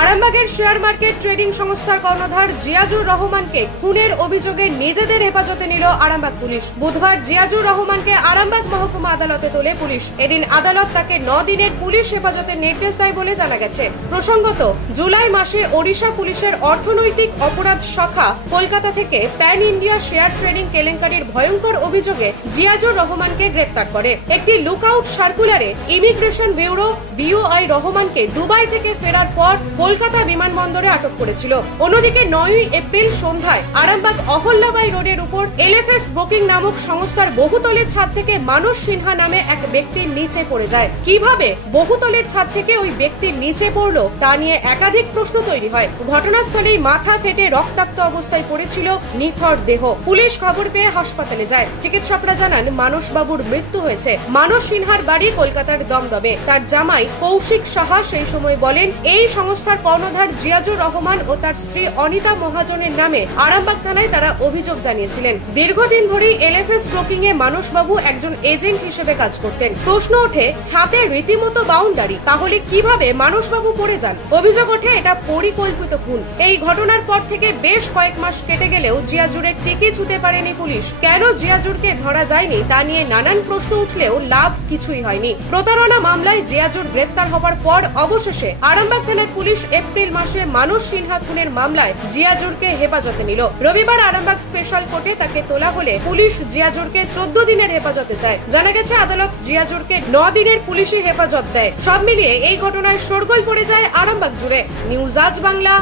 আরামবাগের share market trading সংস্থার কর্ণধার জিয়াজুর রহমানকে খুনের অভিযোগে নিজেদের হেফাজতে নিল আরামবাগ পুলিশ। বুধবার জিয়াজুর রহমানকে আরামবাগ মহকুমা আদালতে তোলে পুলিশ। এদিন আদালত তাকে 9 দিনের পুলিশ হেফাজতের নির্দেশ দেয় বলে জানা গেছে। প্রসঙ্গত, জুলাই মাসে ওড়িশা পুলিশের অর্থনৈতিক অপরাধ শাখা কলকাতা থেকে প্যান ইন্ডিয়া শেয়ার ট্রেডিং কেলেঙ্কারির ভয়ঙ্কর অভিযোগে জিয়াজুর রহমানকে গ্রেপ্তার করে। একটি লুকআউট সার্কুলারে ইমিগ্রেশন ব্যুরো BOI রহমানকে দুবাই থেকে ফেরার পর কলকাতা বিমানবন্দরে আটক করেছিল। অন্যদিকে 9 এপ্রিল সন্ধ্যায় আরামবাগ অহল্যাবাই রোডের উপর LFS বুকিং নামক সংস্থার বহুতলের ছাদ থেকে মানস সিনহা নামে এক ব্যক্তির নিচে পড়ে যায়। কিভাবে বহুতলের ছাদ থেকে ওই ব্যক্তির নিচে পড়লো তা নিয়ে একাধিক প্রশ্ন তৈরি হয়। ঘটনাস্থলেই মাথা ফেটে রক্তাক্ত অবস্থায় পড়েছিল নিথর দেহ। পুলিশ খবর পেয়ে হাসপাতালে যায়। চিকিৎসকরা জানান মানস বাবুর মৃত্যু হয়েছে। মানস সিনহার বাড়ি কলকাতার দমদমে। তার জামাই কৌশিক সাহা সেই সময় বলেন, এই সংস্থার কর্ণধার জিয়াজুর রহমান ও তার স্ত্রী অনিতা মহাজনের নামে আরামবাগ থানায় তারা অভিযোগ জানিয়েছিলেন। দীর্ঘদিন ধরেই LFS ব্রোকিং এ মানসবাবু একজন এজেন্ট হিসেবে কাজ করতেন। প্রশ্ন ওঠে, ছাদে রীতিমতো বাউন্ডারি, তাহলে কিভাবে মানসবাবু পড়ে যান? অভিযোগ ওঠে এটা পরিকল্পিত খুন। এই ঘটনার পর থেকে বেশ কয়েক মাস কেটে গেলেও জিয়াজুরের টিকি ছুঁতে পারেনি পুলিশ। কেন জিয়াজুরকে ধরা যায়নি তা নিয়ে নানান প্রশ্ন উঠলেও লাভ কিছুই হয়নি। প্রতারণা মামলায় জিয়াজুর গ্রেপ্তার হবার পর অবশেষে আরামবাগ থানার পুলিশ এপ্রিল মাসে মানস সিনহা খুনের মামলায় জিয়াজুরকে হেফাজতে নিল। রবিবার আরামবাগ স্পেশাল কোর্টে তাকে তোলা হলে পুলিশ জিয়াজুরকে 14 দিনের হেফাজতে চায়। জানা গেছে আদালত জিয়াজুরকে 9 দিনের পুলিশি হেফাজত দেয়। সব মিলিয়ে এই ঘটনায় শোরগোল পড়ে যায় আরামবাগ জুড়ে। নিউজ আজ বাংলা,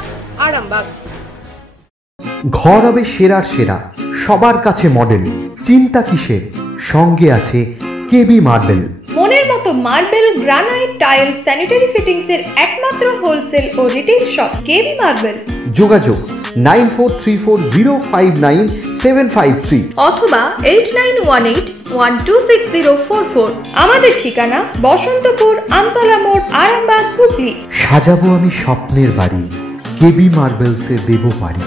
আরামবাগ। ঘর হবে সেরার সেরা, সবার কাছে মডেল। চিন্তা কিসের? সঙ্গে আছে KB মার্বেল। মনের মতো marble, granite, tile, sanitary fittings এর একমাত্র হোলসেল ও রিটেইল শপ KB মার্বেল। যোগাযোগ 9434059753 অথবা 8918126044। আমাদের ঠিকানা বসন্তপুর, আমতলা মোড়, আরামবাগ, হুগলি। সাজাবো আমি স্বপ্নের বাড়ি, KB মার্বেলসে দেবো বাড়ি।